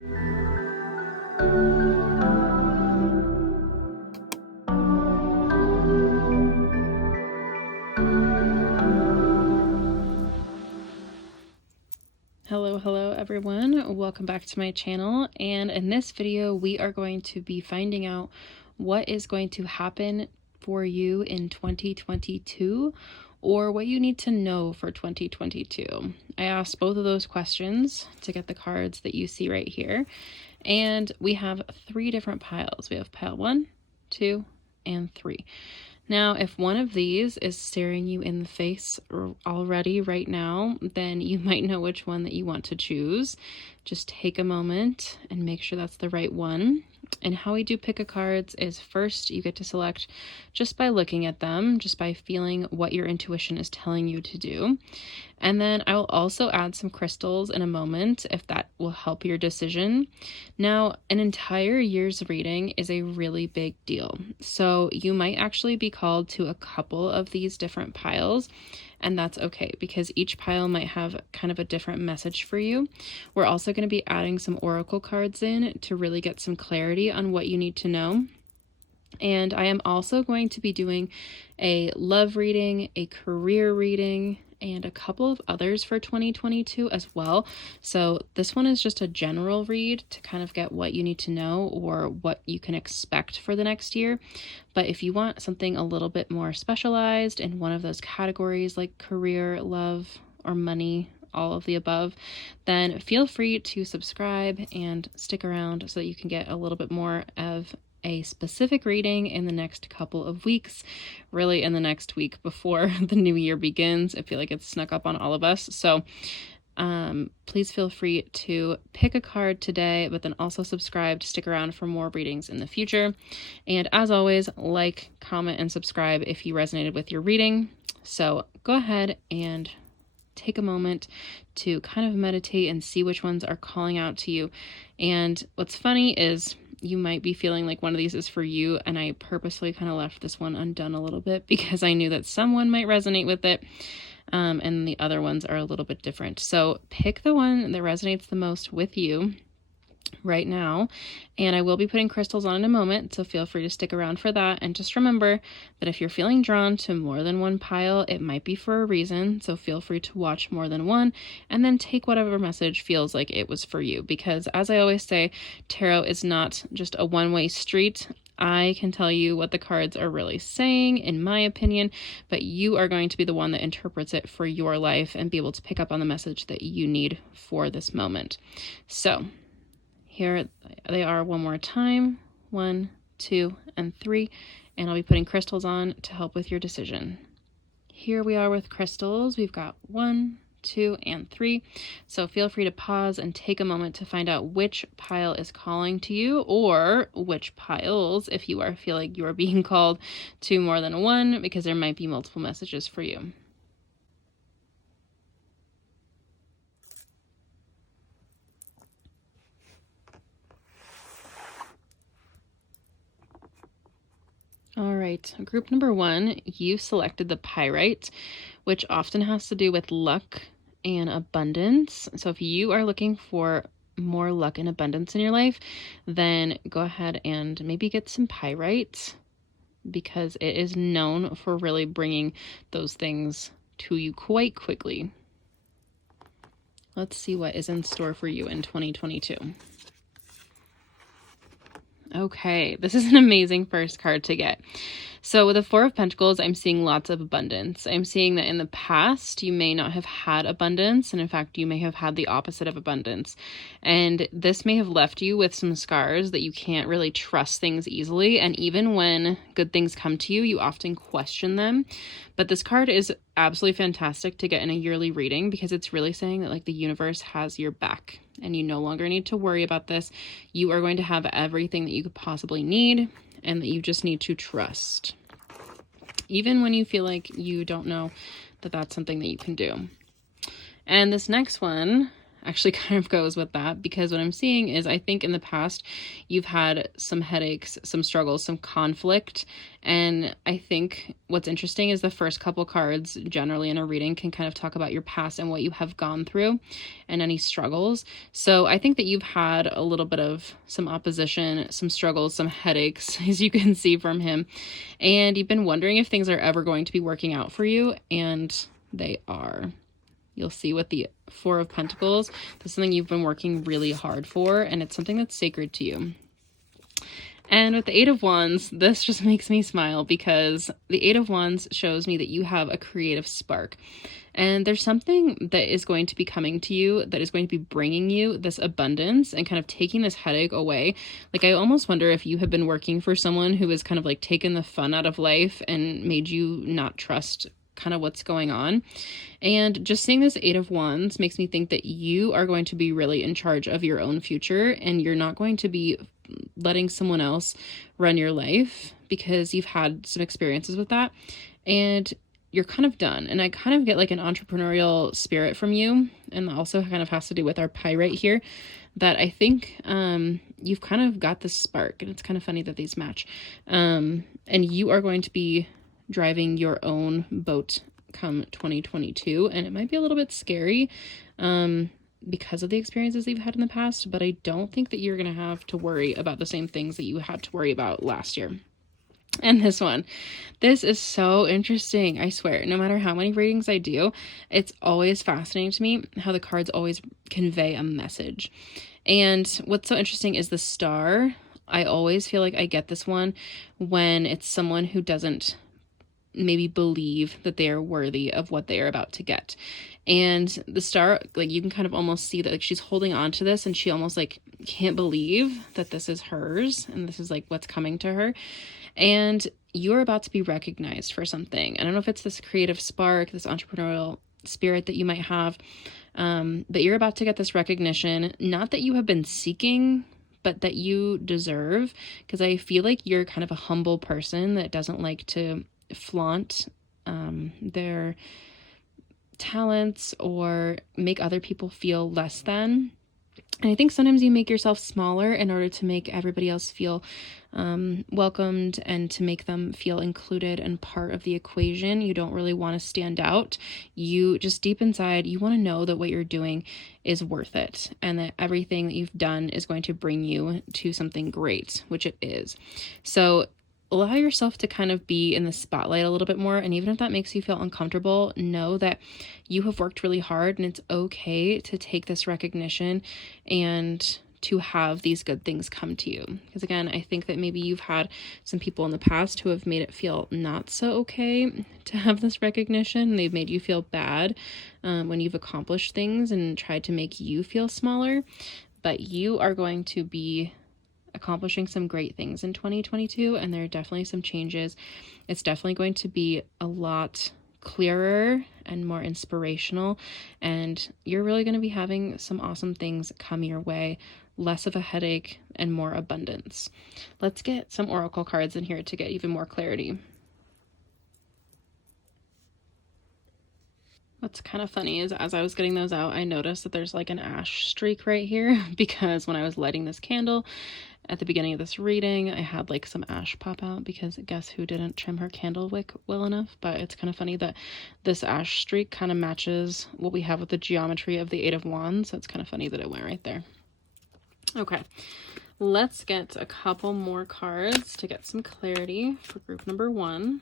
Hello everyone, welcome back to my channel, and in this video we are going to be finding out what is going to happen for you in 2022 or what you need to know for 2022. I asked both of those questions to get the cards that you see right here, and we have 3 different piles. We have pile 1, 2, and 3. Now, if one of these is staring you in the face already right now, then you might know which one that you want to choose. Just take a moment and make sure that's the right one. And how we do pick a cards is first you get to select just by looking at them, just by feeling what your intuition is telling you to do. And then I will also add some crystals in a moment if that will help your decision. Now, an entire year's reading is a really big deal. So you might actually be called to a couple of these different piles, and that's okay because each pile might have kind of a different message for you. We're also going to be adding some oracle cards in to really get some clarity on what you need to know. And I am also going to be doing a love reading, a career reading, and a couple of others for 2022 as well. So this one is just a general read to kind of get what you need to know or what you can expect for the next year. But if you want something a little bit more specialized in one of those categories like career, love, or money, all of the above, then feel free to subscribe and stick around so that you can get a little bit more of a specific reading in the next couple of weeks, really in the next week before the new year begins. I feel like it's snuck up on all of us. So please feel free to pick a card today, but then also subscribe to stick around for more readings in the future. And as always, like, comment, and subscribe if you resonated with your reading. So go ahead and take a moment to kind of meditate and see which ones are calling out to you. And what's funny is you might be feeling like one of these is for you, and I purposely kind of left this one undone a little bit because I knew that someone might resonate with it, and the other ones are a little bit different. So pick the one that resonates the most with you right now, and I will be putting crystals on in a moment, so feel free to stick around for that. And just remember that if you're feeling drawn to more than one pile, it might be for a reason, so feel free to watch more than one and then take whatever message feels like it was for you, because as I always say, tarot is not just a one-way street. I can tell you what the cards are really saying, in my opinion, but you are going to be the one that interprets it for your life and be able to pick up on the message that you need for this moment. So here they are one more time, 1, 2, and 3, and I'll be putting crystals on to help with your decision. Here we are with crystals. We've got 1, 2, and 3. So feel free to pause and take a moment to find out which pile is calling to you, or which piles if you feel like you are being called to more than one, because there might be multiple messages for you. All right, group number 1, you selected the pyrite, which often has to do with luck and abundance. So if you are looking for more luck and abundance in your life, then go ahead and maybe get some pyrite, because it is known for really bringing those things to you quite quickly. Let's see what is in store for you in 2022. Okay, this is an amazing first card to get. So with the 4 of Pentacles, I'm seeing lots of abundance. I'm seeing that in the past, you may not have had abundance, and in fact, you may have had the opposite of abundance. And this may have left you with some scars that you can't really trust things easily, and even when good things come to you, you often question them. But this card is absolutely fantastic to get in a yearly reading, because it's really saying that, like, the universe has your back, and you no longer need to worry about this. You are going to have everything that you could possibly need, and that you just need to trust, even when you feel like you don't know that that's something that you can do. And this next one, actually kind of goes with that, because what I'm seeing is, I think in the past you've had some headaches, some struggles, some conflict. And I think what's interesting is the first couple cards generally in a reading can kind of talk about your past and what you have gone through and any struggles. So I think that you've had a little bit of some opposition, some struggles, some headaches, as you can see from him. And you've been wondering if things are ever going to be working out for you, and they are. You'll see with the Four of Pentacles, this is something you've been working really hard for, and it's something that's sacred to you. And with the Eight of Wands, this just makes me smile, because the Eight of Wands shows me that you have a creative spark. And there's something that is going to be coming to you that is going to be bringing you this abundance and kind of taking this headache away. Like, I almost wonder if you have been working for someone who has kind of like taken the fun out of life and made you not trust kind of what's going on. And just seeing this Eight of Wands makes me think that you are going to be really in charge of your own future, and you're not going to be letting someone else run your life, because you've had some experiences with that and you're kind of done. And I kind of get like an entrepreneurial spirit from you, and also kind of has to do with our pie right here, that I think you've kind of got this spark, and it's kind of funny that these match. And you are going to be driving your own boat come 2022, and it might be a little bit scary because of the experiences that you've had in the past, but I don't think that you're going to have to worry about the same things that you had to worry about last year. And this is so interesting. I swear, no matter how many readings I do, it's always fascinating to me how the cards always convey a message. And what's so interesting is the Star. I always feel like I get this one when it's someone who doesn't maybe believe that they are worthy of what they are about to get. And the Star, like, you can kind of almost see that, like, she's holding on to this, and she almost like can't believe that this is hers and this is like what's coming to her. And you're about to be recognized for something. I don't know if it's this creative spark, this entrepreneurial spirit that you might have, but you're about to get this recognition, not that you have been seeking, but that you deserve, because I feel like you're kind of a humble person that doesn't like to flaunt their talents or make other people feel less than. And I think sometimes you make yourself smaller in order to make everybody else feel welcomed, and to make them feel included and part of the equation. You don't really want to stand out. You just, deep inside, you want to know that what you're doing is worth it, and that everything that you've done is going to bring you to something great, which it is. So allow yourself to kind of be in the spotlight a little bit more. And even if that makes you feel uncomfortable, know that you have worked really hard, and it's okay to take this recognition and to have these good things come to you. Because again, I think that maybe you've had some people in the past who have made it feel not so okay to have this recognition. They've made you feel bad when you've accomplished things and tried to make you feel smaller. But you are going to be accomplishing some great things in 2022, and there are definitely some changes. It's definitely going to be a lot clearer and more inspirational, and you're really going to be having some awesome things come your way, less of a headache and more abundance. Let's get some oracle cards in here to get even more clarity. What's kind of funny is, as I was getting those out, I noticed that there's like an ash streak right here, because when I was lighting this candle at the beginning of this reading, I had like some ash pop out, because guess who didn't trim her candle wick well enough? But it's kind of funny that this ash streak kind of matches what we have with the geometry of the Eight of Wands. So it's kind of funny that it went right there. Okay, let's get a couple more cards to get some clarity for group number one.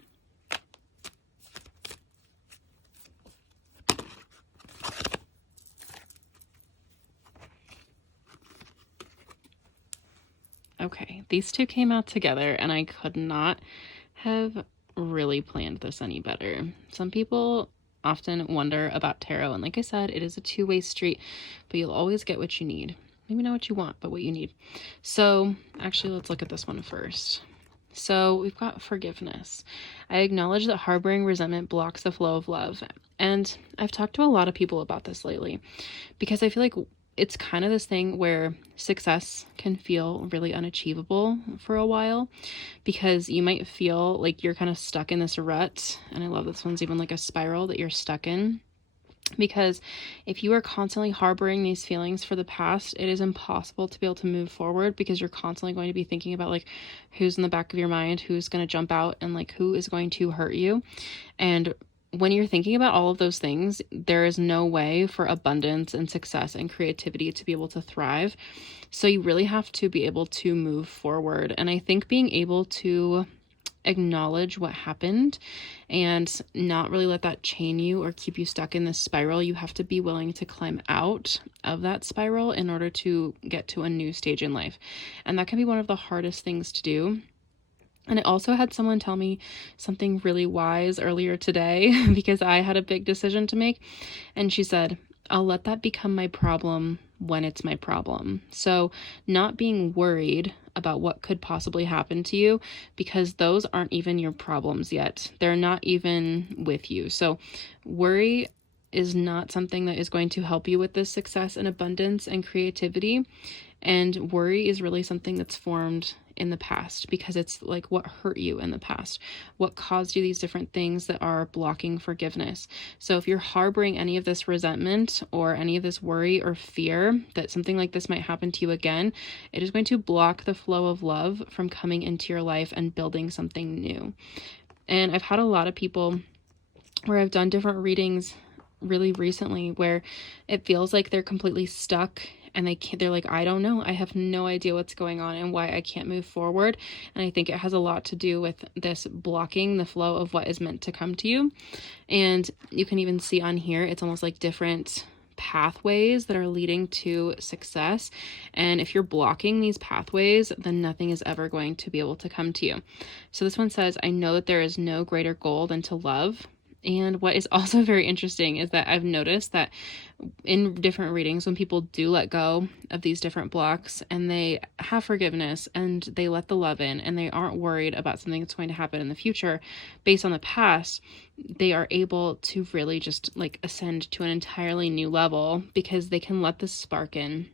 Okay, these two came out together, and I could not have really planned this any better. Some people often wonder about tarot, and like I said, it is a two-way street, but you'll always get what you need. Maybe not what you want, but what you need. So actually, let's look at this one first. So we've got forgiveness. I acknowledge that harboring resentment blocks the flow of love. And I've talked to a lot of people about this lately, because I feel like it's kind of this thing where success can feel really unachievable for a while, because you might feel like you're kind of stuck in this rut. And I love this one's even like a spiral that you're stuck in. Because if you are constantly harboring these feelings for the past, it is impossible to be able to move forward, because you're constantly going to be thinking about like who's in the back of your mind, who's going to jump out, and like who is going to hurt you. And when you're thinking about all of those things, there is no way for abundance and success and creativity to be able to thrive. So you really have to be able to move forward. And I think being able to acknowledge what happened and not really let that chain you or keep you stuck in this spiral. You have to be willing to climb out of that spiral in order to get to a new stage in life. And that can be one of the hardest things to do. And I also had someone tell me something really wise earlier today because I had a big decision to make. And she said, I'll let that become my problem when it's my problem. So not being worried about what could possibly happen to you, because those aren't even your problems yet. They're not even with you. So worry is not something that is going to help you with this success and abundance and creativity. And worry is really something that's formed in the past, because it's like what hurt you in the past, what caused you these different things that are blocking forgiveness. So if you're harboring any of this resentment or any of this worry or fear that something like this might happen to you again, it is going to block the flow of love from coming into your life and building something new. And I've had a lot of people where I've done different readings really recently where it feels like they're completely stuck and they're like, I don't know. I have no idea what's going on and why I can't move forward. And I think it has a lot to do with this blocking the flow of what is meant to come to you. And you can even see on here, it's almost like different pathways that are leading to success. And if you're blocking these pathways, then nothing is ever going to be able to come to you. So this one says, I know that there is no greater goal than to love. And what is also very interesting is that I've noticed that in different readings, when people do let go of these different blocks and they have forgiveness and they let the love in and they aren't worried about something that's going to happen in the future based on the past, they are able to really just like ascend to an entirely new level, because they can let this spark in.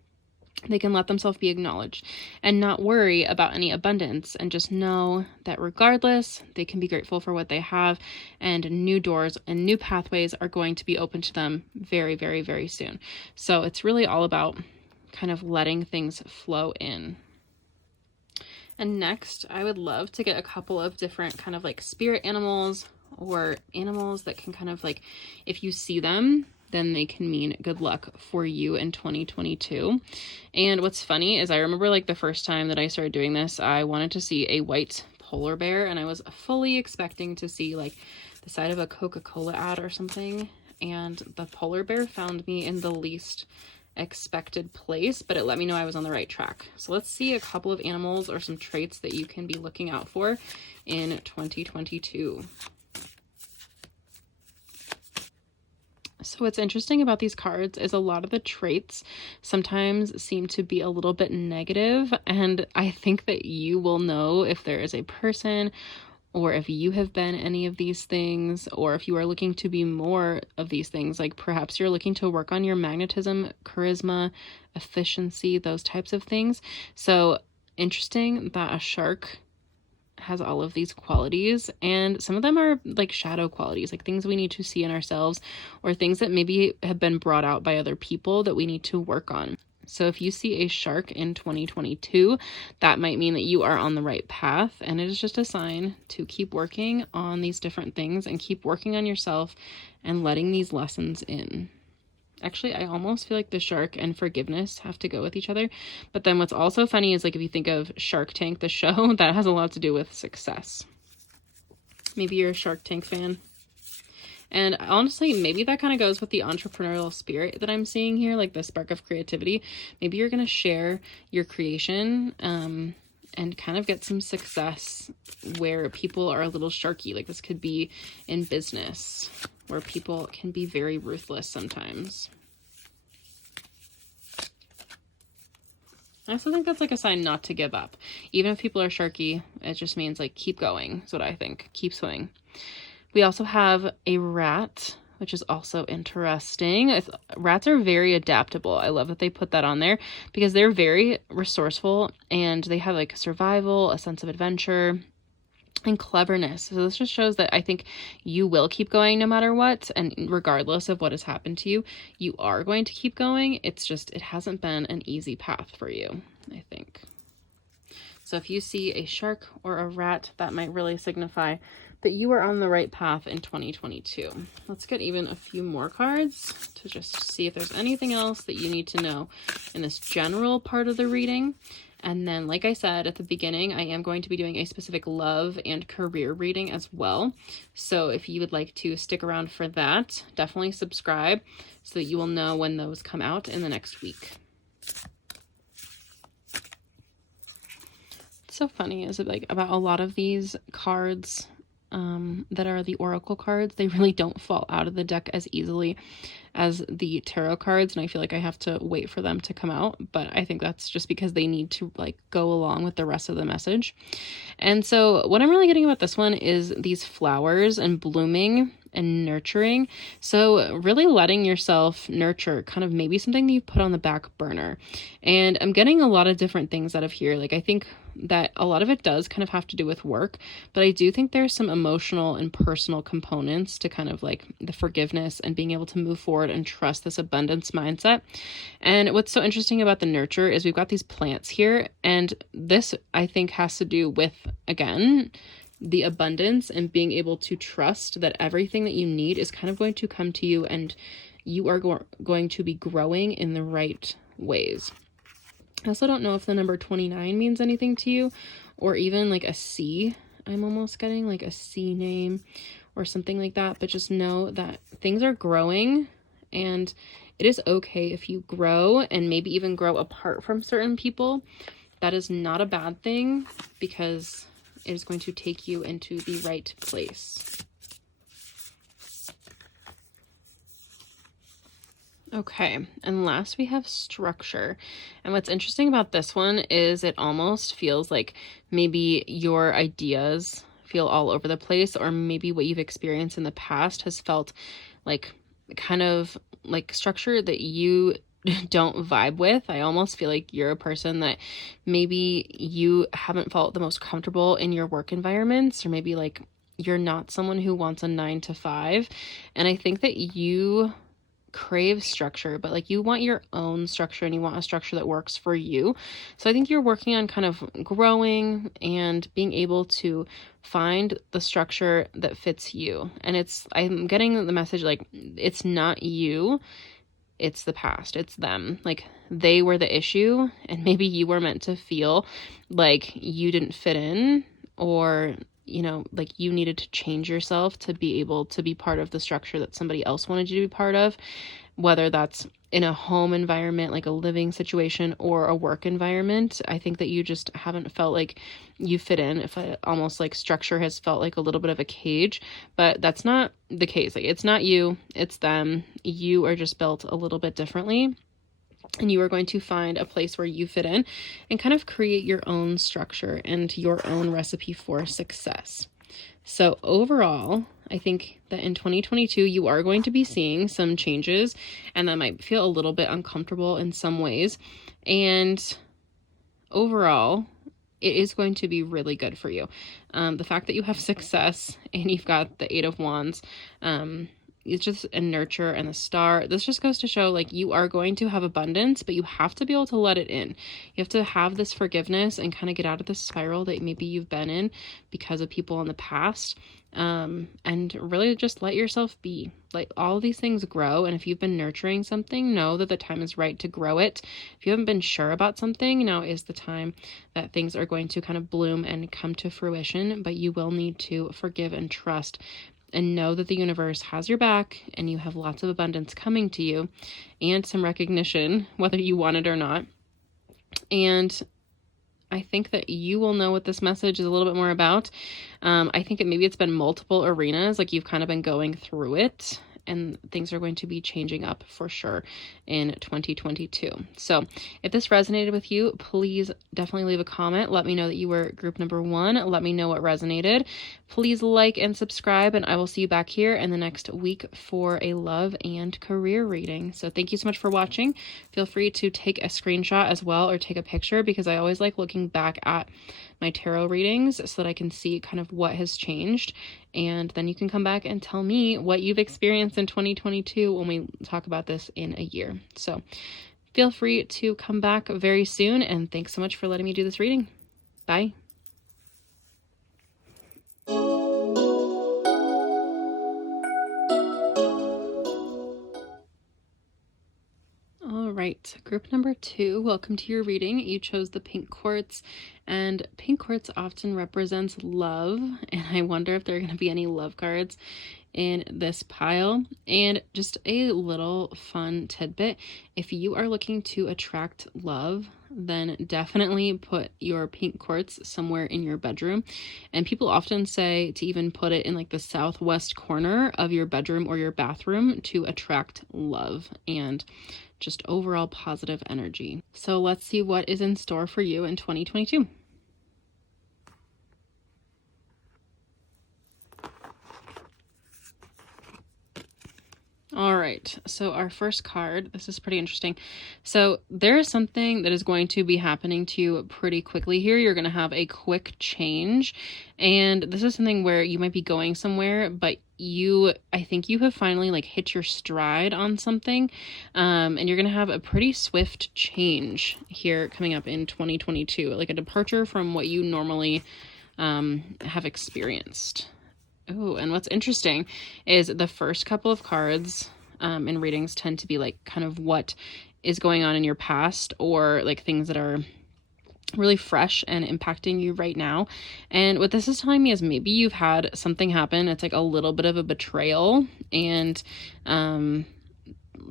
They can let themselves be acknowledged and not worry about any abundance, and just know that regardless, they can be grateful for what they have, and new doors and new pathways are going to be open to them very, very, very soon. So it's really all about kind of letting things flow in. And next, I would love to get a couple of different kind of like spirit animals, or animals that can kind of like, if you see them, then they can mean good luck for you in 2022. And what's funny is I remember like the first time that I started doing this, I wanted to see a white polar bear, and I was fully expecting to see like the side of a Coca-Cola ad or something. And the polar bear found me in the least expected place, but it let me know I was on the right track. So let's see a couple of animals or some traits that you can be looking out for in 2022. So what's interesting about these cards is a lot of the traits sometimes seem to be a little bit negative, and I think that you will know if there is a person, or if you have been any of these things, or if you are looking to be more of these things. Like perhaps you're looking to work on your magnetism, charisma, efficiency, those types of things. So interesting that a shark has all of these qualities, and some of them are like shadow qualities, like things we need to see in ourselves, or things that maybe have been brought out by other people that we need to work on. So if you see a shark in 2022, that might mean that you are on the right path, and it is just a sign to keep working on these different things and keep working on yourself and letting these lessons in. Actually, I almost feel like the shark and forgiveness have to go with each other. But then what's also funny is like if you think of Shark Tank, the show, that has a lot to do with success. Maybe you're a Shark Tank fan. And honestly, maybe that kind of goes with the entrepreneurial spirit that I'm seeing here, like the spark of creativity. Maybe you're going to share your creation and kind of get some success where people are a little sharky. Like this could be in business, where people can be very ruthless sometimes. I also think that's like a sign not to give up. Even if people are sharky, it just means like keep going, is what I think. Keep swimming. We also have a rat, which is also interesting. Rats are very adaptable. I love that they put that on there, because they're very resourceful and they have like survival, a sense of adventure. and cleverness. So this just shows that I think you will keep going no matter what, and regardless of what has happened to you, you are going to keep going. It's just, it hasn't been an easy path for you, I think. So if you see a shark or a rat, that might really signify that you are on the right path in 2022. Let's get even a few more cards to just see if there's anything else that you need to know in this general part of the reading. And then, like I said at the beginning, I am going to be doing a specific love and career reading as well. So if you would like to stick around for that, definitely subscribe so that you will know when those come out in the next week. It's so funny, is it like about a lot of these cards that are the oracle cards, they really don't fall out of the deck as easily as the tarot cards, and I feel like I have to wait for them to come out, but I think that's just because they need to like go along with the rest of the message. And so what I'm really getting about this one is these flowers and blooming and nurturing. So really letting yourself nurture kind of maybe something that you put on the back burner. And I'm getting a lot of different things out of here. Like I think that a lot of it does kind of have to do with work, but I do think there's some emotional and personal components to kind of like the forgiveness and being able to move forward and trust this abundance mindset. And what's so interesting about the nurture is we've got these plants here, and this I think has to do with, again, the abundance and being able to trust that everything that you need is kind of going to come to you, and you are going to be growing in the right ways. I also don't know if the number 29 means anything to you, or even like a C. I'm almost getting like a C name or something like that, but just know that things are growing, and it is okay if you grow and maybe even grow apart from certain people. That is not a bad thing, because it is going to take you into the right place. Okay, and last we have structure. And what's interesting about this one is it almost feels like maybe your ideas feel all over the place, or maybe what you've experienced in the past has felt like kind of like structure that you don't vibe with. I almost feel like you're a person that maybe you haven't felt the most comfortable in your work environments, or maybe like you're not someone who wants a 9 to 5. And I think that you crave structure, but like you want your own structure, and you want a structure that works for you. So I think you're working on kind of growing and being able to find the structure that fits you. And I'm getting the message like it's not you, it's the past, it's them. Like they were the issue, and maybe you were meant to feel like you didn't fit in, or like you needed to change yourself to be able to be part of the structure that somebody else wanted you to be part of, whether that's in a home environment, like a living situation, or a work environment. I think that you just haven't felt like you fit in. If almost like structure has felt like a little bit of a cage, but that's not the case. Like it's not you, it's them. You are just built a little bit differently. And you are going to find a place where you fit in and kind of create your own structure and your own recipe for success. So overall, I think that in 2022, you are going to be seeing some changes, and that might feel a little bit uncomfortable in some ways. And overall, it is going to be really good for you. The fact that you have success and you've got the 8 of Wands, it's just a nurture and the star. This just goes to show like you are going to have abundance, but you have to be able to let it in. You have to have this forgiveness and kind of get out of this spiral that maybe you've been in because of people in the past. And really just let yourself be. Like all of these things grow, and if you've been nurturing something, know that the time is right to grow it. If you haven't been sure about something, now is the time that things are going to kind of bloom and come to fruition, but you will need to forgive and trust and know that the universe has your back, and you have lots of abundance coming to you and some recognition, whether you want it or not. And I think that you will know what this message is a little bit more about. I think maybe it's been multiple arenas, like you've kind of been going through it, and things are going to be changing up for sure in 2022. So if this resonated with you, please definitely leave a comment. Let me know that you were group number 1. Let me know what resonated. Please like and subscribe, and I will see you back here in the next week for a love and career reading. So thank you so much for watching. Feel free to take a screenshot as well, or take a picture, because I always like looking back at my tarot readings so that I can see kind of what has changed. And then you can come back and tell me what you've experienced in 2022 when we talk about this in a year. So feel free to come back very soon, and thanks so much for letting me do this reading. Bye. All right, group number 2, welcome to your reading. You chose the pink quartz, and pink quartz often represents love, and I wonder if there are going to be any love cards in this pile. And just a little fun tidbit, if you are looking to attract love, then definitely put your pink quartz somewhere in your bedroom. And people often say to even put it in like the southwest corner of your bedroom or your bathroom to attract love and just overall positive energy. So let's see what is in store for you in 2022. All right, so our first card, this is pretty interesting. So there is something that is going to be happening to you pretty quickly here. You're going to have a quick change, and this is something where you might be going somewhere, but I think you have finally like hit your stride on something, and you're going to have a pretty swift change here coming up in 2022, like a departure from what you normally have experienced. Oh, and what's interesting is the first couple of cards in readings tend to be like kind of what is going on in your past, or like things that are really fresh and impacting you right now. And what this is telling me is maybe you've had something happen. It's like a little bit of a betrayal, and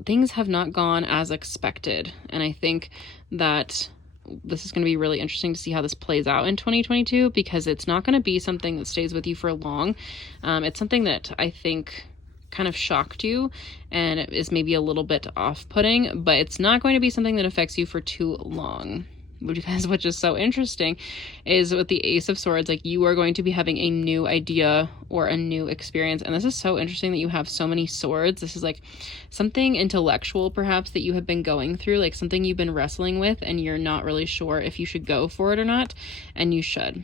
things have not gone as expected. And I think that this is going to be really interesting to see how this plays out in 2022, because it's not going to be something that stays with you for long. It's something that I think kind of shocked you and it is maybe a little bit off-putting, but it's not going to be something that affects you for too long. Because which is so interesting is with the Ace of Swords, like you are going to be having a new idea or a new experience. And this is so interesting that you have so many swords. This is like something intellectual perhaps that you have been going through, like something you've been wrestling with and you're not really sure if you should go for it or not, and you should.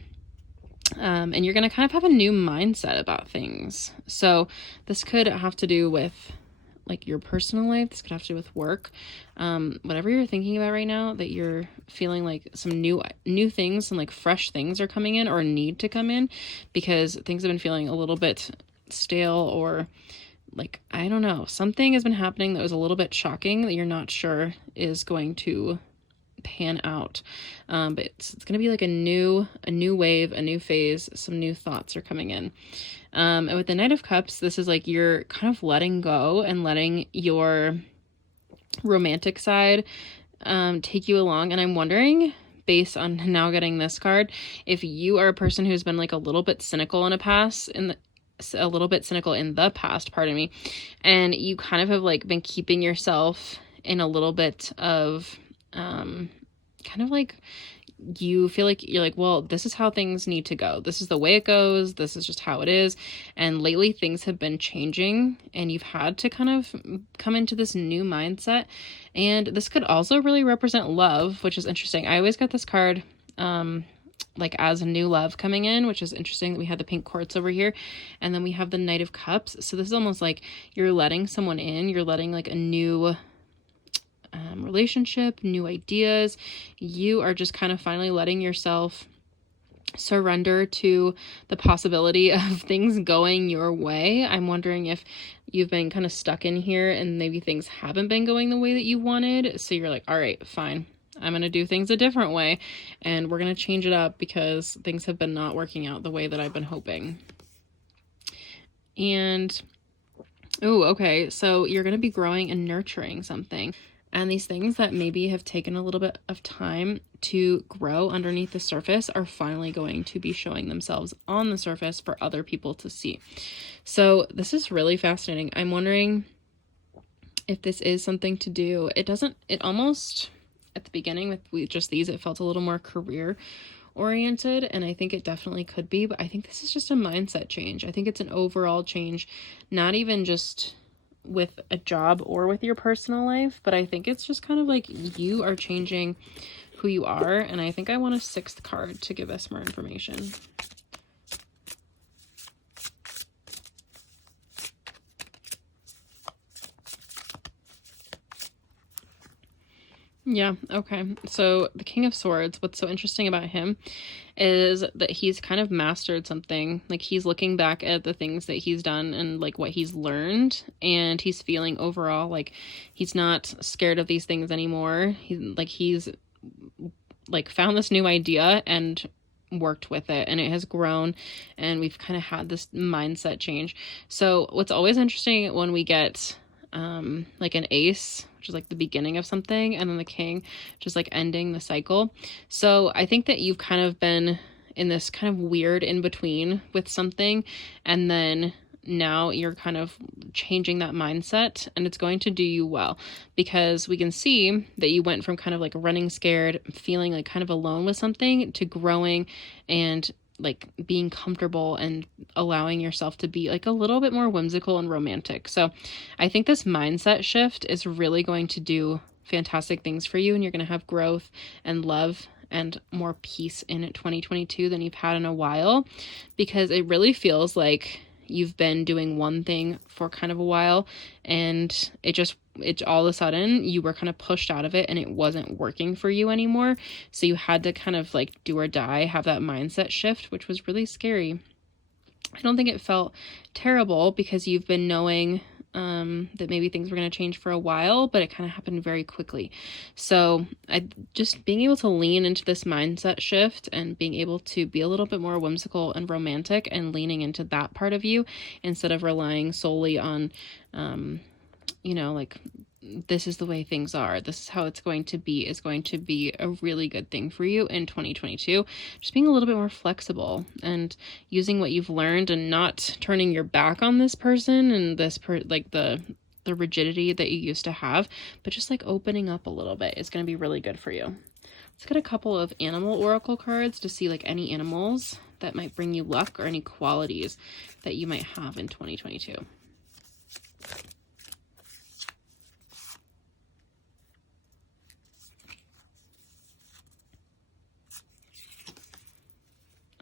And you're going to kind of have a new mindset about things. So this could have to do with like your personal life. This could have to do with work. Whatever you're thinking about right now, that you're feeling like some new things, some like fresh things are coming in or need to come in, because things have been feeling a little bit stale, or like, I don't know, something has been happening that was a little bit shocking that you're not sure is going to pan out. But it's going to be like a new wave, a new phase, some new thoughts are coming in. And with the Knight of Cups, this is like you're kind of letting go and letting your romantic side take you along. And I'm wondering, based on now getting this card, if you are a person who's been like a little bit cynical in the past, pardon me, and you kind of have like been keeping yourself in a little bit of kind of like you feel like you're like, well, this is how things need to go. This is the way it goes. This is just how it is. And lately things have been changing and you've had to kind of come into this new mindset. And this could also really represent love, which is interesting. I always got this card like as a new love coming in, which is interesting that we had the pink quartz over here. And then we have the Knight of Cups. So this is almost like you're letting someone in, you're letting like a new relationship, new ideas. You are just kind of finally letting yourself surrender to the possibility of things going your way. I'm wondering if you've been kind of stuck in here and maybe things haven't been going the way that you wanted. So you're like, all right, fine. I'm going to do things a different way and we're going to change it up because things have been not working out the way that I've been hoping. And, oh, okay. So you're going to be growing and nurturing something. And these things that maybe have taken a little bit of time to grow underneath the surface are finally going to be showing themselves on the surface for other people to see. So this is really fascinating. I'm wondering if this is something to do. It almost, at the beginning with just these, it felt a little more career oriented, and I think it definitely could be, but I think this is just a mindset change. I think it's an overall change, not even just with a job or with your personal life, but I think it's just kind of like you are changing who you are. And I think I want a 6th card to give us more information. Yeah, okay. So the King of Swords, what's so interesting about him is that he's kind of mastered something. Like, he's looking back at the things that he's done and like what he's learned, and he's feeling overall like he's not scared of these things anymore. He's found this new idea and worked with it, and it has grown, and we've kind of had this mindset change. So what's always interesting when we get like an ace, which is like the beginning of something, and then the king, just like ending the cycle. So I think that you've kind of been in this kind of weird in between with something, and then now you're kind of changing that mindset, and it's going to do you well, because we can see that you went from kind of like running scared, feeling like kind of alone with something, to growing and like being comfortable and allowing yourself to be like a little bit more whimsical and romantic. So I think this mindset shift is really going to do fantastic things for you, and you're going to have growth and love and more peace in 2022 than you've had in a while, because it really feels like you've been doing one thing for kind of a while, and it all of a sudden you were kind of pushed out of it and it wasn't working for you anymore. So you had to kind of like do or die, have that mindset shift, which was really scary. I don't think it felt terrible, because you've been knowing that maybe things were going to change for a while, but it kind of happened very quickly. So just being able to lean into this mindset shift and being able to be a little bit more whimsical and romantic, and leaning into that part of you instead of relying solely on, like, this is the way things are, this is how it's going to be, is going to be a really good thing for you in 2022. Just being a little bit more flexible and using what you've learned, and not turning your back on this person and the rigidity that you used to have, but just like opening up a little bit is going to be really good for you. Let's get a couple of animal oracle cards to see like any animals that might bring you luck, or any qualities that you might have in 2022.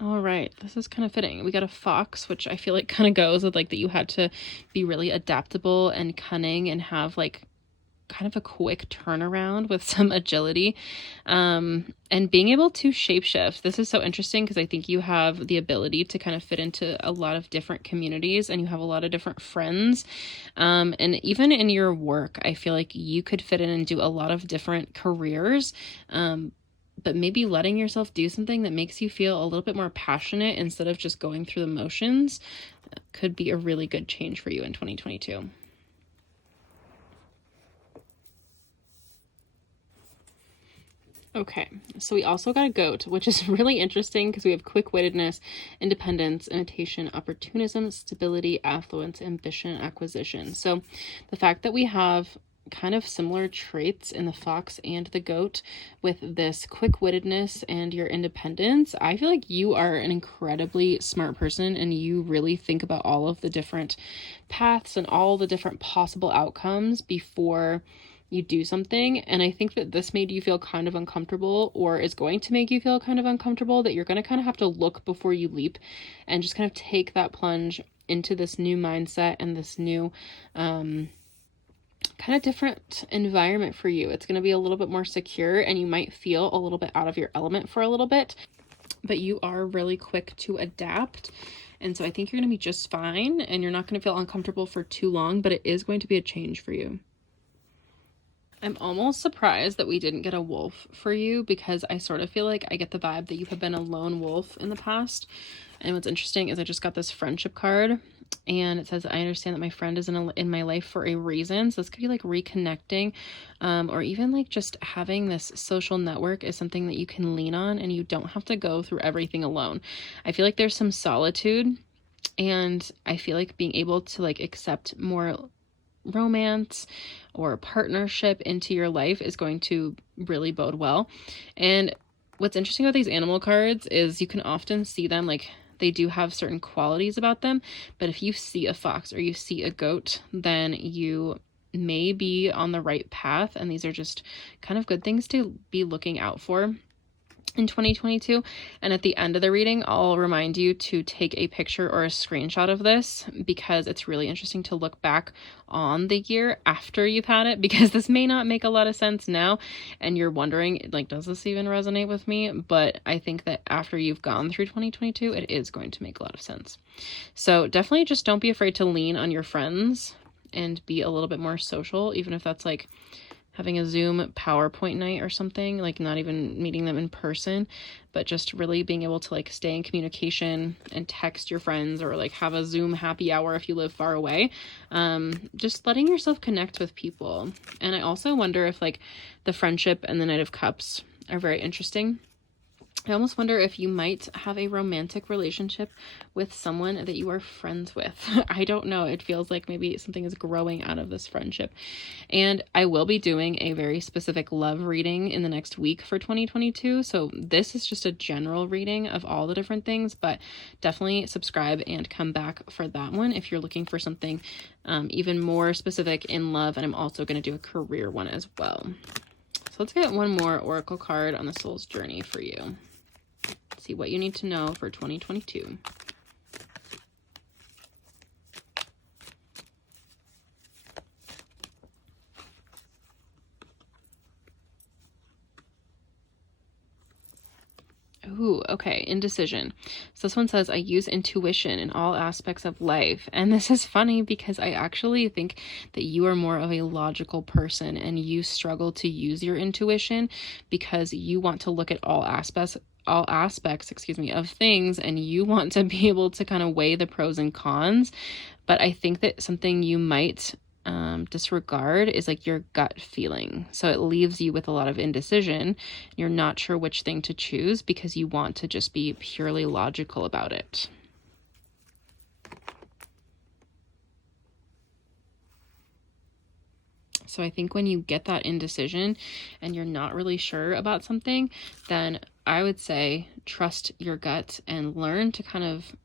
All right, this is kind of fitting. We got a fox, which I feel like kind of goes with like that you had to be really adaptable and cunning and have like kind of a quick turnaround with some agility, and being able to shapeshift. This is so interesting because I think you have the ability to kind of fit into a lot of different communities, and you have a lot of different friends, and even in your work, I feel like you could fit in and do a lot of different careers, but maybe letting yourself do something that makes you feel a little bit more passionate instead of just going through the motions could be a really good change for you in 2022. Okay, so we also got a goat, which is really interesting because we have quick-wittedness, independence, imitation, opportunism, stability, affluence, ambition, acquisition. So the fact that we have kind of similar traits in the fox and the goat with this quick-wittedness and your independence, I feel like you are an incredibly smart person, and you really think about all of the different paths and all the different possible outcomes before you do something. And I think that this made you feel kind of uncomfortable, or is going to make you feel kind of uncomfortable, that you're going to kind of have to look before you leap and just kind of take that plunge into this new mindset and this new kind of different environment for you. It's going to be a little bit more secure, and you might feel a little bit out of your element for a little bit, but you are really quick to adapt. And so I think you're going to be just fine, and you're not going to feel uncomfortable for too long, but it is going to be a change for you. I'm almost surprised that we didn't get a wolf for you, because I sort of feel like I get the vibe that you have been a lone wolf in the past. And what's interesting is I just got this friendship card, and it says, I understand that my friend is in my life for a reason. So this could be like reconnecting, or even like just having this social network is something that you can lean on, and you don't have to go through everything alone. I feel like there's some solitude, and I feel like being able to like accept more romance or partnership into your life is going to really bode well. And what's interesting about these animal cards is you can often see them, like they do have certain qualities about them, but if you see a fox or you see a goat, then you may be on the right path, and these are just kind of good things to be looking out for in 2022. And at the end of the reading, I'll remind you to take a picture or a screenshot of this, because it's really interesting to look back on the year after you've had it, because this may not make a lot of sense now and you're wondering, like, does this even resonate with me? But I think that after you've gone through 2022, it is going to make a lot of sense. So definitely just don't be afraid to lean on your friends and be a little bit more social, even if that's like having a Zoom PowerPoint night or something, like not even meeting them in person, but just really being able to like stay in communication and text your friends, or like have a Zoom happy hour if you live far away. Just letting yourself connect with people. And I also wonder if like the Friendship and the Knight of Cups are very interesting. I almost wonder if you might have a romantic relationship with someone that you are friends with. I don't know. It feels like maybe something is growing out of this friendship. And I will be doing a very specific love reading in the next week for 2022. So this is just a general reading of all the different things, but definitely subscribe and come back for that one if you're looking for something even more specific in love. And I'm also going to do a career one as well. So let's get one more oracle card on the soul's journey for you. See what you need to know for 2022. Ooh, okay, indecision. So this one says, I use intuition in all aspects of life. And this is funny because I actually think that you are more of a logical person and you struggle to use your intuition because you want to look at all aspects of things, and you want to be able to kind of weigh the pros and cons. But I think that something you might disregard is like your gut feeling. So it leaves you with a lot of indecision. You're not sure which thing to choose because you want to just be purely logical about it. So I think when you get that indecision and you're not really sure about something, then I would say trust your gut and learn to kind of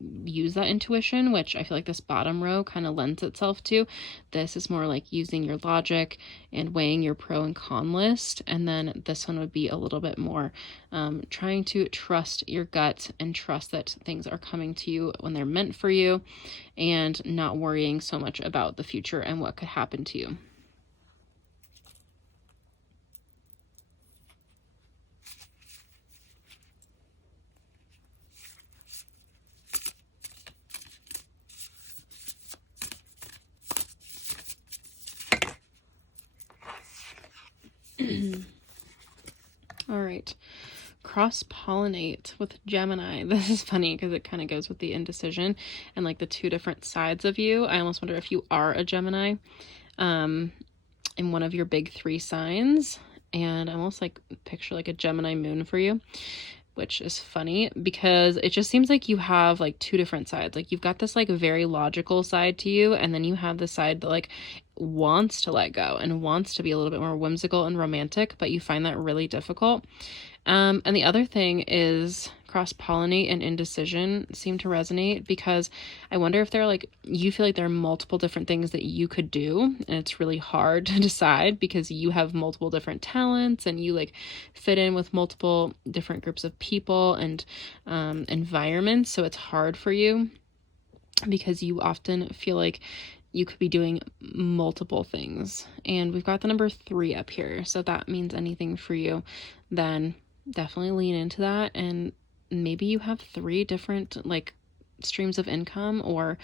use that intuition, which I feel like this bottom row kind of lends itself to. This is more like using your logic and weighing your pro and con list. And then this one would be a little bit more trying to trust your gut and trust that things are coming to you when they're meant for you, and not worrying so much about the future and what could happen to you. All right, cross-pollinate with Gemini. This is funny because it kind of goes with the indecision and like the two different sides of you. I almost wonder if you are a Gemini in one of your big three signs, and I almost like picture like a Gemini moon for you, which is funny because it just seems like you have like two different sides. Like you've got this like very logical side to you, and then you have the side that like wants to let go and wants to be a little bit more whimsical and romantic, but you find that really difficult. And the other thing is cross-pollinate and indecision seem to resonate because I wonder if they're like, you feel like there are multiple different things that you could do, and it's really hard to decide because you have multiple different talents and you like fit in with multiple different groups of people and environments. So it's hard for you because you often feel like you could be doing multiple things. And we've got the number 3 up here. So if that means anything for you, then definitely lean into that. And maybe you have 3 different like streams of income, or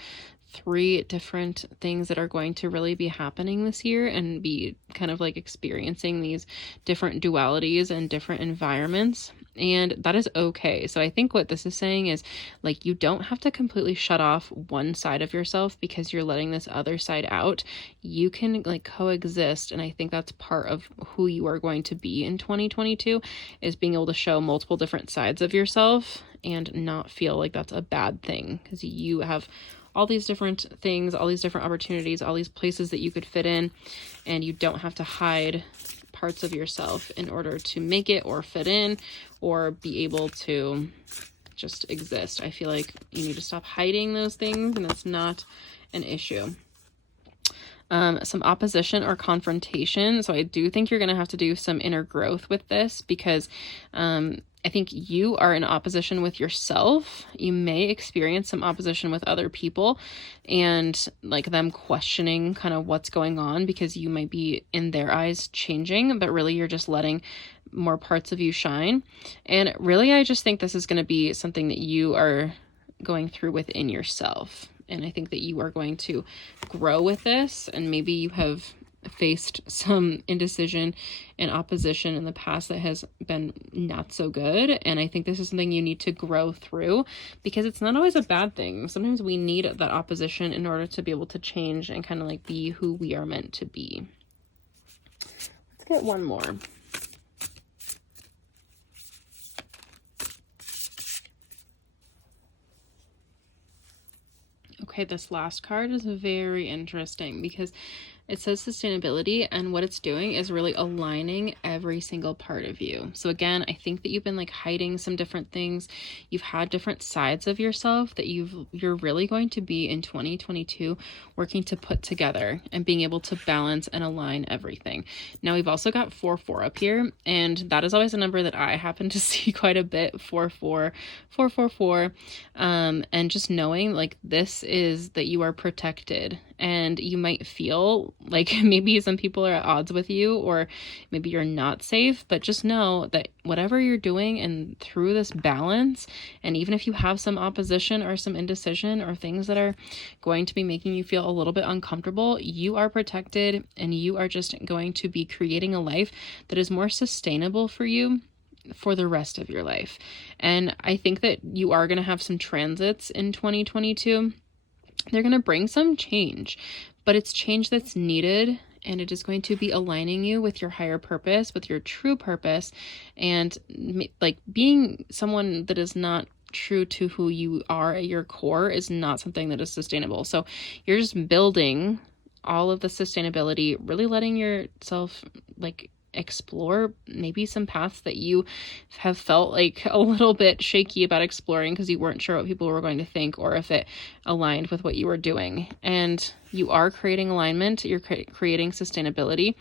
3 different things that are going to really be happening this year, and be kind of like experiencing these different dualities and different environments. And that is okay. So I think what this is saying is like, you don't have to completely shut off one side of yourself because you're letting this other side out. You can like coexist. And I think that's part of who you are going to be in 2022, is being able to show multiple different sides of yourself and not feel like that's a bad thing, because you have all these different things, all these different opportunities, all these places that you could fit in, and you don't have to hide parts of yourself in order to make it or fit in or be able to just exist. I feel like you need to stop hiding those things, and it's not an issue. some opposition or confrontation. So I do think you're going to have to do some inner growth with this, because I think you are in opposition with yourself. You may experience some opposition with other people, and like them questioning kind of what's going on, because you might be in their eyes changing, but really you're just letting more parts of you shine. And really, I just think this is going to be something that you are going through within yourself. And I think that you are going to grow with this, and maybe you have faced some indecision and opposition in the past that has been not so good. And I think this is something you need to grow through, because it's not always a bad thing. Sometimes we need that opposition in order to be able to change and kind of like be who we are meant to be. Let's get one more. Okay, this last card is very interesting, because it says sustainability, and what it's doing is really aligning every single part of you. So again, I think that you've been like hiding some different things. You've had different sides of yourself that you're really going to be in 2022 working to put together and being able to balance and align everything. Now we've also got 4-4 up here, and that is always a number that I happen to see quite a bit, 4-4, 4-4-4. And just knowing like this is that you are protected, and you might feel like maybe some people are at odds with you, or maybe you're not safe, but just know that whatever you're doing and through this balance, and even if you have some opposition or some indecision or things that are going to be making you feel a little bit uncomfortable, you are protected, and you are just going to be creating a life that is more sustainable for you for the rest of your life. And I think that you are going to have some transits in 2022. They're going to bring some change, but it's change that's needed, and it is going to be aligning you with your higher purpose, with your true purpose, and like being someone that is not true to who you are at your core is not something that is sustainable. So you're just building all of the sustainability, really letting yourself like explore maybe some paths that you have felt like a little bit shaky about exploring because you weren't sure what people were going to think, or if it aligned with what you were doing. And you are creating alignment, you're creating sustainability.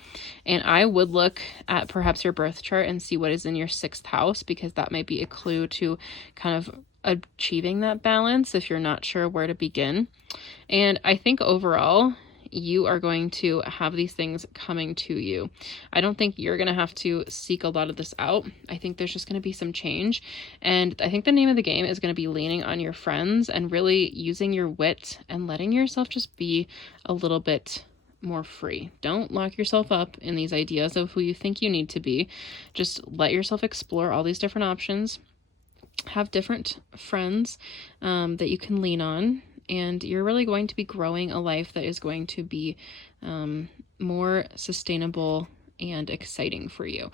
And I would look at perhaps your birth chart and see what is in your 6th house, because that might be a clue to kind of achieving that balance if you're not sure where to begin. And I think overall, you are going to have these things coming to you. I don't think you're going to have to seek a lot of this out. I think there's just going to be some change. And I think the name of the game is going to be leaning on your friends and really using your wit and letting yourself just be a little bit more free. Don't lock yourself up in these ideas of who you think you need to be. Just let yourself explore all these different options. Have different friends that you can lean on. And you're really going to be growing a life that is going to be more sustainable and exciting for you.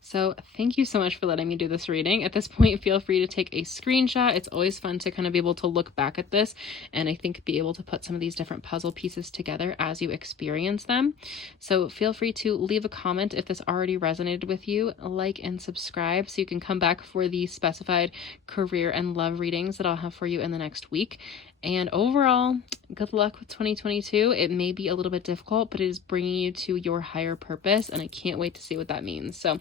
So thank you so much for letting me do this reading. At this point, feel free to take a screenshot. It's always fun to kind of be able to look back at this, and I think be able to put some of these different puzzle pieces together as you experience them. So feel free to leave a comment if this already resonated with you, like and subscribe so you can come back for the specified career and love readings that I'll have for you in the next week. And overall, good luck with 2022. It may be a little bit difficult, but it is bringing you to your higher purpose, and I can't wait to see what that means. So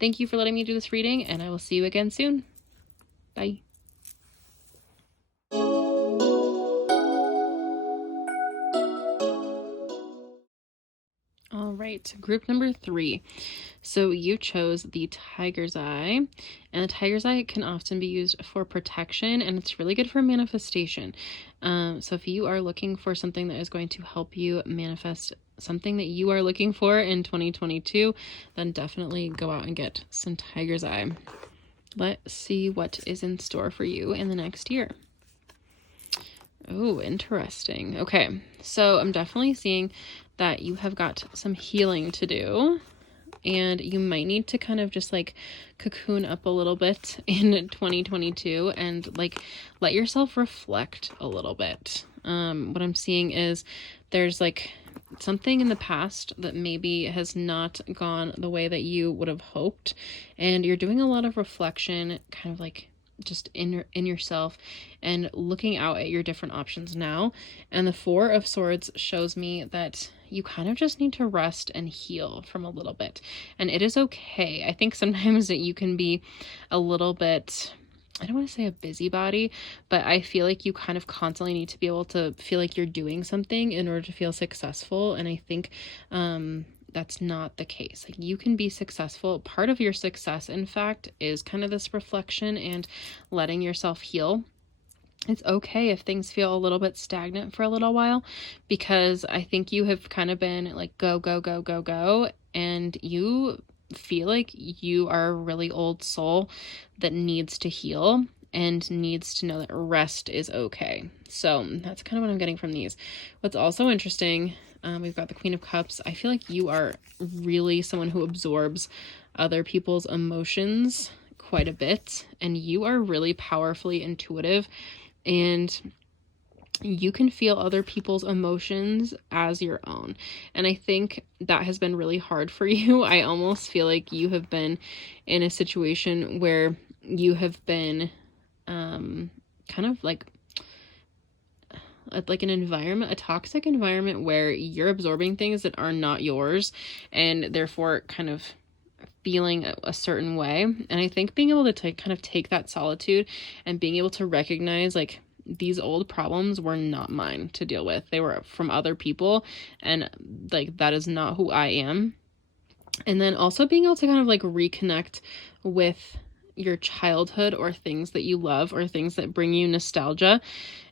thank you for letting me do this reading, and I will see you again soon. Bye. All right, group number 3. So you chose the tiger's eye, and the tiger's eye can often be used for protection, and it's really good for manifestation. So if you are looking for something that is going to help you manifest something that you are looking for in 2022, then definitely go out and get some tiger's eye. Let's see what is in store for you in the next year. Oh, interesting. Okay, so I'm definitely seeing that you have got some healing to do, and you might need to kind of just like cocoon up a little bit in 2022 and like let yourself reflect a little bit. What I'm seeing is there's like something in the past that maybe has not gone the way that you would have hoped, and you're doing a lot of reflection, kind of like just in yourself and looking out at your different options now. And the 4 of Swords shows me that you kind of just need to rest and heal from a little bit. And it is okay. I think sometimes that you can be a little bit, I don't want to say a busybody, but I feel like you kind of constantly need to be able to feel like you're doing something in order to feel successful. And I think that's not the case. Like, you can be successful. Part of your success, in fact, is kind of this reflection and letting yourself heal. It's okay if things feel a little bit stagnant for a little while, because I think you have kind of been like go, go, go, go, go, and you feel like you are a really old soul that needs to heal and needs to know that rest is okay. So that's kind of what I'm getting from these. What's also interesting, we've got the Queen of Cups. I feel like you are really someone who absorbs other people's emotions quite a bit, and you are really powerfully intuitive, and you can feel other people's emotions as your own. And I think that has been really hard for you. I almost feel like you have been in a situation where you have been kind of like an environment, a toxic environment where you're absorbing things that are not yours, and therefore kind of feeling a certain way. And I think being able to kind of take that solitude and being able to recognize, like, these old problems were not mine to deal with. They were from other people, and like, that is not who I am. And then also being able to kind of like reconnect with your childhood, or things that you love, or things that bring you nostalgia,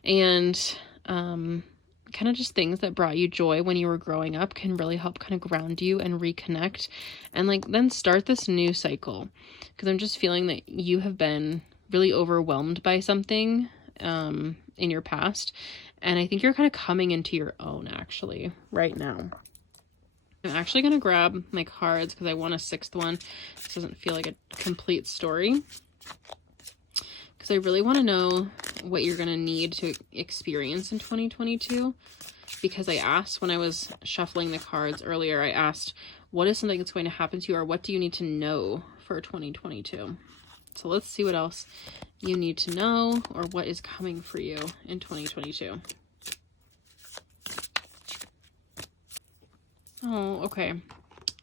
and kind of just things that brought you joy when you were growing up can really help kind of ground you and reconnect, and like then start this new cycle. Because I'm just feeling that you have been really overwhelmed by something in your past, and I think you're kind of coming into your own actually right now. I'm actually going to grab my cards because I want a sixth one. This doesn't feel like a complete story, because I really want to know what you're going to need to experience in 2022. Because I asked, when I was shuffling the cards earlier, I asked, what is something that's going to happen to you, or what do you need to know for 2022? So let's see what else you need to know, or what is coming for you in 2022. Oh, okay.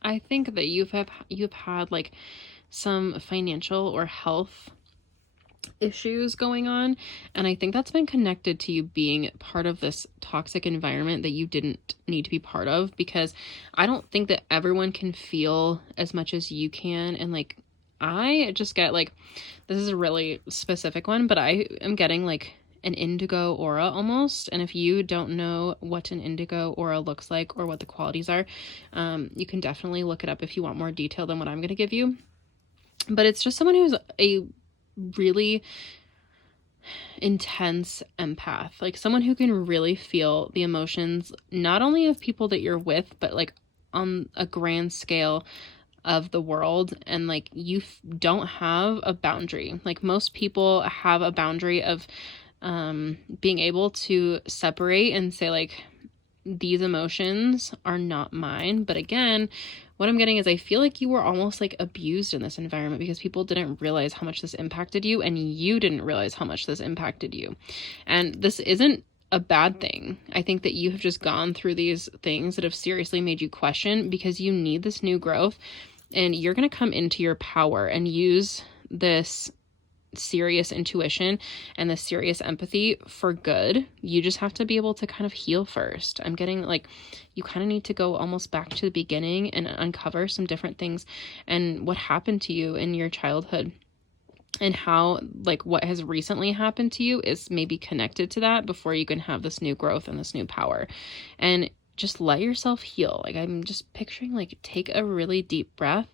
I think that you've had like some financial or health issues going on, and I think that's been connected to you being part of this toxic environment that you didn't need to be part of, because I don't think that everyone can feel as much as you can. And like, I just get like, this is a really specific one, but I am getting like an indigo aura almost. And if you don't know what an indigo aura looks like or what the qualities are, you can definitely look it up if you want more detail than what I'm going to give you. But it's just someone who's a really intense empath, like someone who can really feel the emotions, not only of people that you're with, but like on a grand scale of the world. And like, you don't have a boundary. Like, most people have a boundary of being able to separate and say, like, these emotions are not mine. But again, what I'm getting is I feel like you were almost like abused in this environment, because people didn't realize how much this impacted you, and you didn't realize how much this impacted you. And this isn't a bad thing. I think that you have just gone through these things that have seriously made you question, because you need this new growth, and you're going to come into your power and use this serious intuition and the serious empathy for good. You just have to be able to kind of heal first. I'm getting like, you kind of need to go almost back to the beginning and uncover some different things and what happened to you in your childhood, and how like what has recently happened to you is maybe connected to that, before you can have this new growth and this new power. And just let yourself heal. Like, I'm just picturing, like, take a really deep breath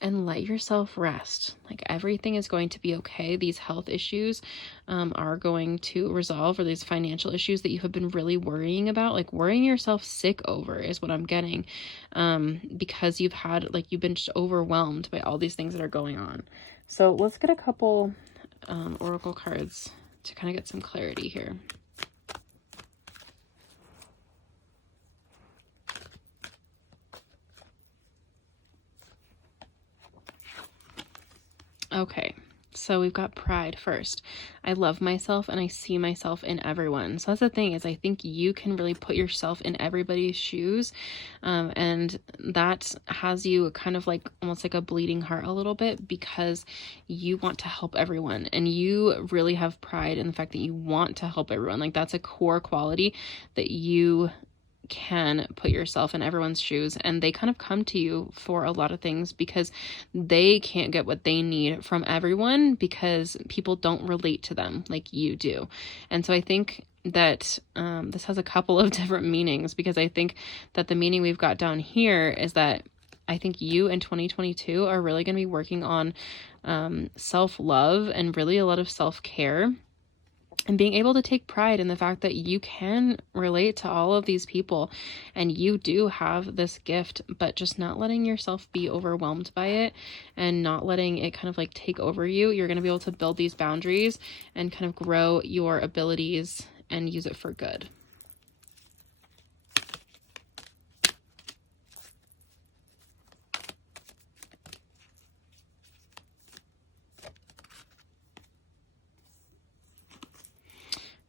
and let yourself rest. Like, everything is going to be okay. These health issues are going to resolve, or these financial issues that you have been really worrying about, like worrying yourself sick over, is what I'm getting, because you've been just overwhelmed by all these things that are going on. So let's get a couple oracle cards to kind of get some clarity here. Okay, So we've got pride first. I love myself and I see myself in everyone. So that's the thing, is I think you can really put yourself in everybody's shoes. And that has you kind of like almost like a bleeding heart a little bit, because you want to help everyone and you really have pride in the fact that you want to help everyone. Like that's a core quality that you can put yourself in everyone's shoes, and they kind of come to you for a lot of things because they can't get what they need from everyone because people don't relate to them like you do. And so I think that this has a couple of different meanings, because I think that the meaning we've got down here is that I think you in 2022 are really going to be working on self-love and really a lot of self-care, and being able to take pride in the fact that you can relate to all of these people and you do have this gift, but just not letting yourself be overwhelmed by it and not letting it kind of like take over you. You're going to be able to build these boundaries and kind of grow your abilities and use it for good.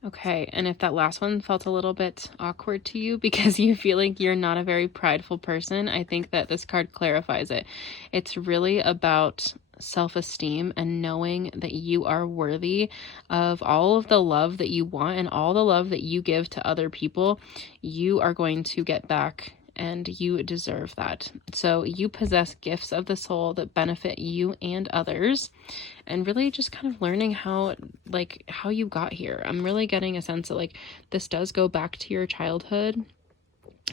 Okay, and if that last one felt a little bit awkward to you because you feel like you're not a very prideful person, I think that this card clarifies it. It's really about self-esteem and knowing that you are worthy of all of the love that you want, and all the love that you give to other people, you are going to get back. And you deserve that. So you possess gifts of the soul that benefit you and others, and really just kind of learning how you got here. I'm really getting a sense that like this does go back to your childhood,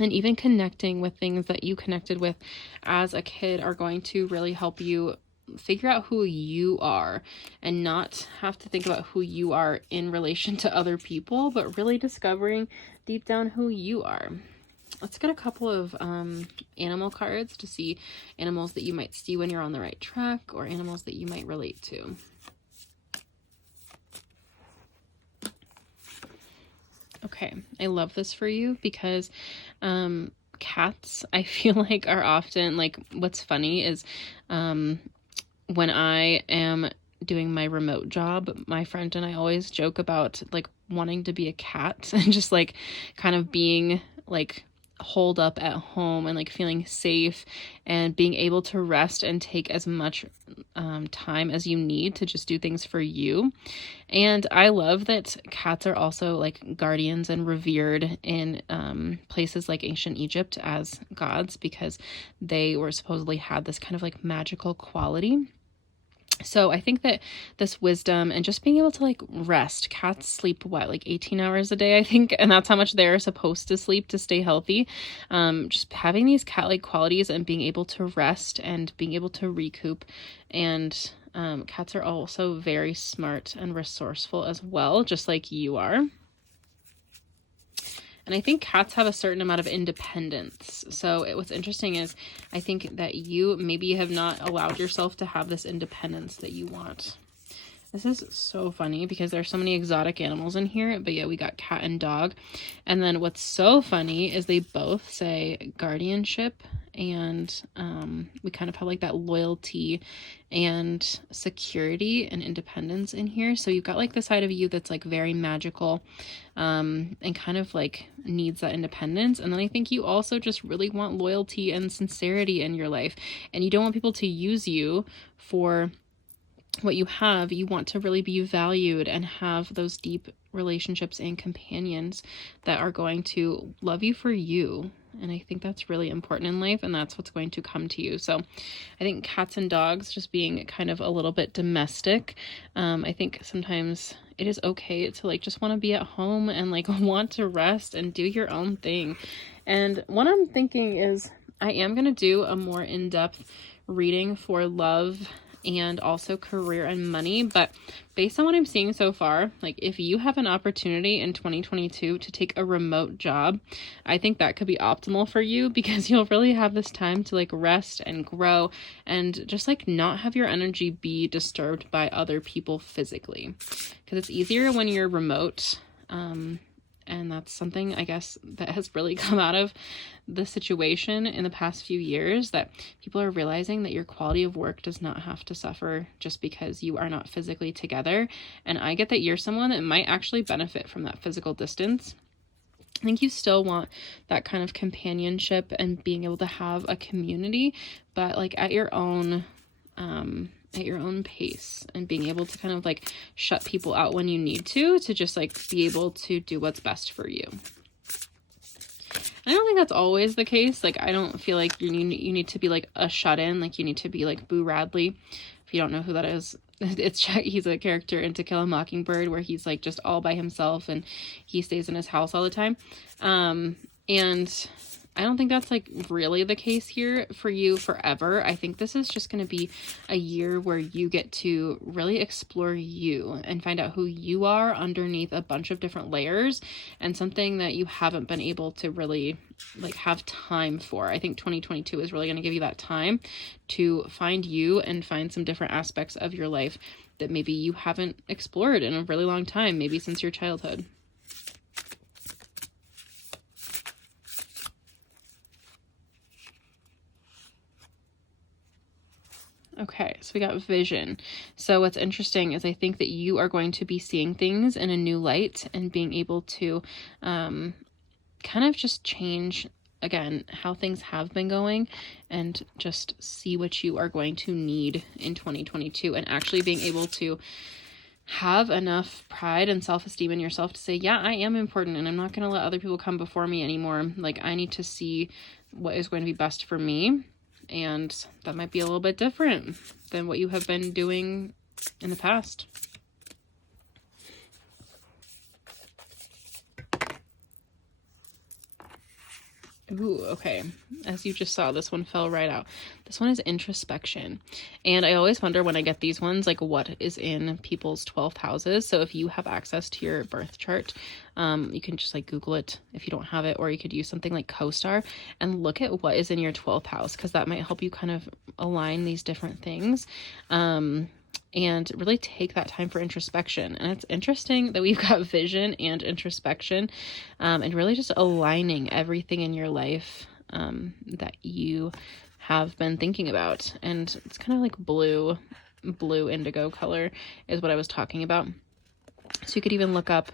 and even connecting with things that you connected with as a kid are going to really help you figure out who you are and not have to think about who you are in relation to other people, but really discovering deep down who you are. Let's get a couple of animal cards to see animals that you might see when you're on the right track, or animals that you might relate to. Okay, I love this for you because cats, I feel like, are often like, what's funny is when I am doing my remote job, my friend and I always joke about like wanting to be a cat and just like kind of being like holed up at home and like feeling safe and being able to rest and take as much time as you need to just do things for you. And I love that cats are also like guardians and revered in places like ancient Egypt as gods, because they were supposedly had this kind of like magical quality. So I think that this wisdom and just being able to like rest, cats sleep like 18 hours a day, I think, and that's how much they're supposed to sleep to stay healthy. Just having these cat-like qualities and being able to rest and being able to recoup. And cats are also very smart and resourceful as well, just like you are. And I think cats have a certain amount of independence. So what's interesting is I think that you maybe have not allowed yourself to have this independence that you want. This is so funny because there's so many exotic animals in here, but yeah, we got cat and dog. And then what's so funny is they both say guardianship, and we kind of have like that loyalty and security and independence in here. So you've got like the side of you that's like very magical and kind of like needs that independence. And then I think you also just really want loyalty and sincerity in your life, and you don't want people to use you for what you have. You want to really be valued and have those deep relationships and companions that are going to love you for you. And I think that's really important in life, and that's what's going to come to you. So I think cats and dogs just being kind of a little bit domestic. I think sometimes it is okay to like just want to be at home and like want to rest and do your own thing. And what I'm thinking is I am going to do a more in-depth reading for love and also career and money, but based on what I'm seeing so far, like if you have an opportunity in 2022 to take a remote job, I think that could be optimal for you, because you'll really have this time to like rest and grow and just like not have your energy be disturbed by other people physically, because it's easier when you're remote And that's something, I guess, that has really come out of the situation in the past few years, that people are realizing that your quality of work does not have to suffer just because you are not physically together. And I get that you're someone that might actually benefit from that physical distance. I think you still want that kind of companionship and being able to have a community, but like at your own pace, and being able to kind of like shut people out when you need to just like be able to do what's best for you. I don't think that's always the case. Like, I don't feel like you need to be like a shut-in, like you need to be like Boo Radley. If you don't know who that is, he's a character in To Kill a Mockingbird, where he's like just all by himself and he stays in his house all the time. And I don't think that's like really the case here for you forever. I think this is just going to be a year where you get to really explore you and find out who you are underneath a bunch of different layers, and something that you haven't been able to really like have time for. I think 2022 is really going to give you that time to find you and find some different aspects of your life that maybe you haven't explored in a really long time, maybe since your childhood. Okay, so we got vision. So what's interesting is I think that you are going to be seeing things in a new light and being able to kind of just change, again, how things have been going, and just see what you are going to need in 2022, and actually being able to have enough pride and self-esteem in yourself to say, yeah, I am important and I'm not going to let other people come before me anymore. Like, I need to see what is going to be best for me. And that might be a little bit different than what you have been doing in the past. Ooh, okay. As you just saw, this one fell right out. This one is introspection. And I always wonder when I get these ones, like what is in people's 12th houses. So if you have access to your birth chart, you can just like Google it if you don't have it, or you could use something like CoStar and look at what is in your 12th house, because that might help you kind of align these different things. And really take that time for introspection. And it's interesting that we've got vision and introspection, and really just aligning everything in your life that you have been thinking about. And it's kind of like blue indigo color is what I was talking about. So you could even look up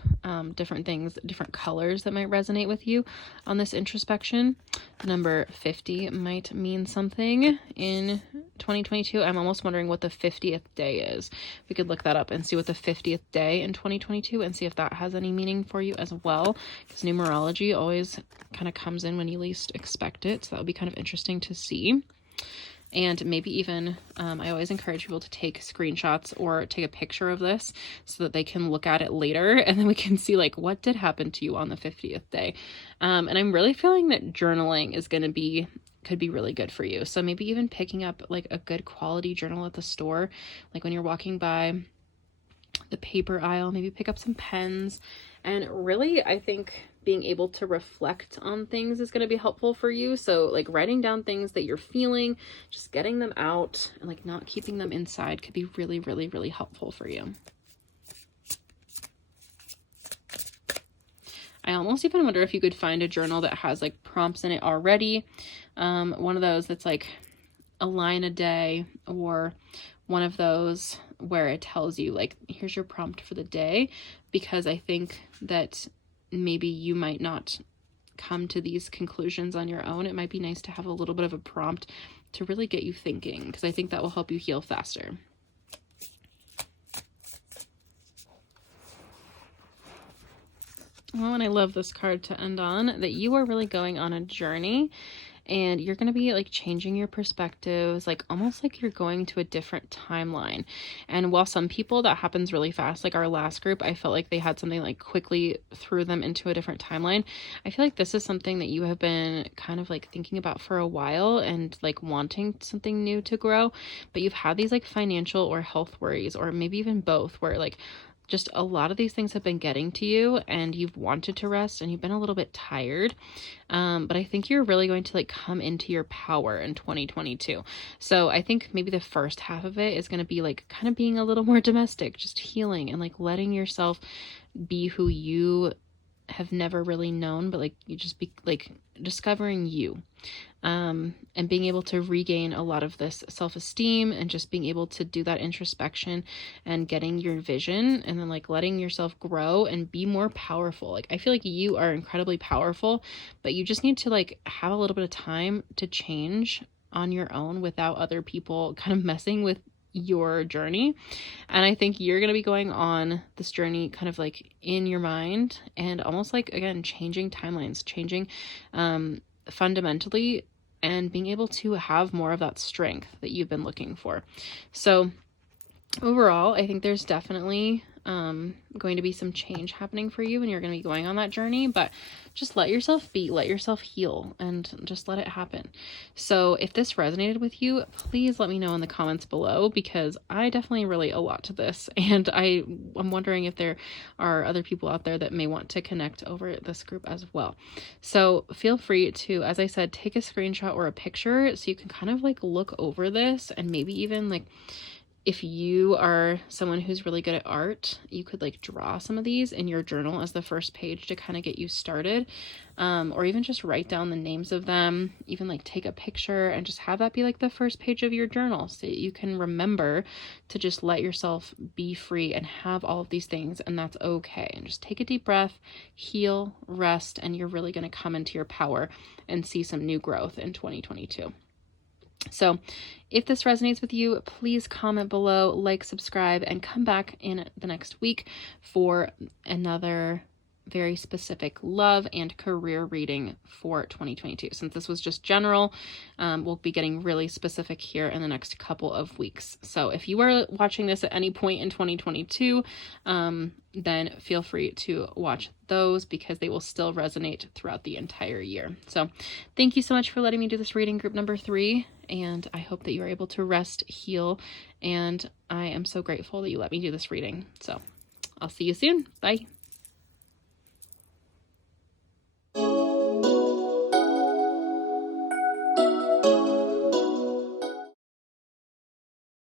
different things, different colors that might resonate with you on this introspection. The number 50 might mean something in 2022. I'm almost wondering what the 50th day is. We could look that up and see what the 50th day in 2022, and see if that has any meaning for you as well, because numerology always kind of comes in when you least expect it. So that would be kind of interesting to see. And maybe even, I always encourage people to take screenshots or take a picture of this so that they can look at it later, and then we can see like what did happen to you on the 50th day. And I'm really feeling that journaling is going to could be really good for you. So maybe even picking up like a good quality journal at the store, like when you're walking by the paper aisle, maybe pick up some pens. And really, I think being able to reflect on things is going to be helpful for you. So like writing down things that you're feeling, just getting them out, and like not keeping them inside could be really, really, really helpful for you. I almost even wonder if you could find a journal that has like prompts in it already. One of those that's like a line a day, or one of those where it tells you like, here's your prompt for the day, because I think that maybe you might not come to these conclusions on your own. It might be nice to have a little bit of a prompt to really get you thinking, because I think that will help you heal faster. Oh, and I love this card to end on, that you are really going on a journey, and you're going to be like changing your perspectives, like almost like you're going to a different timeline. And while some people that happens really fast, like our last group, I felt like they had something like quickly threw them into a different timeline. I feel like this is something that you have been kind of like thinking about for a while, and like wanting something new to grow, but you've had these like financial or health worries, or maybe even both, where like just a lot of these things have been getting to you, and you've wanted to rest, and you've been a little bit tired. But I think you're really going to like come into your power in 2022. So I think maybe the first half of it is going to be like kind of being a little more domestic, just healing and like letting yourself be who you have never really known, but like you just be like discovering you, and being able to regain a lot of this self-esteem and just being able to do that introspection and getting your vision and then like letting yourself grow and be more powerful. Like I feel like you are incredibly powerful, but you just need to like have a little bit of time to change on your own without other people kind of messing with your journey. And I think you're going to be going on this journey kind of like in your mind and almost like, again, changing timelines, changing fundamentally, and being able to have more of that strength that you've been looking for. So overall, I think there's definitely going to be some change happening for you, and you're going to be going on that journey, but just let yourself be, let yourself heal, and just let it happen. So if this resonated with you, please let me know in the comments below, because I definitely relate a lot to this, and I'm wondering if there are other people out there that may want to connect over this group as well. So feel free to, as I said, take a screenshot or a picture so you can kind of like look over this, and maybe even like, if you are someone who's really good at art, you could like draw some of these in your journal as the first page to kind of get you started, or even just write down the names of them, even like take a picture and just have that be like the first page of your journal so you can remember to just let yourself be free and have all of these things, and that's okay. And just take a deep breath, heal, rest, and you're really going to come into your power and see some new growth in 2022. So if this resonates with you, please comment below, like, subscribe, and come back in the next week for another very specific love and career reading for 2022. Since this was just general, we'll be getting really specific here in the next couple of weeks. So if you are watching this at any point in 2022, then feel free to watch those because they will still resonate throughout the entire year. So thank you so much for letting me do this reading, group number 3, and I hope that you are able to rest, heal, and I am so grateful that you let me do this reading. So I'll see you soon. Bye.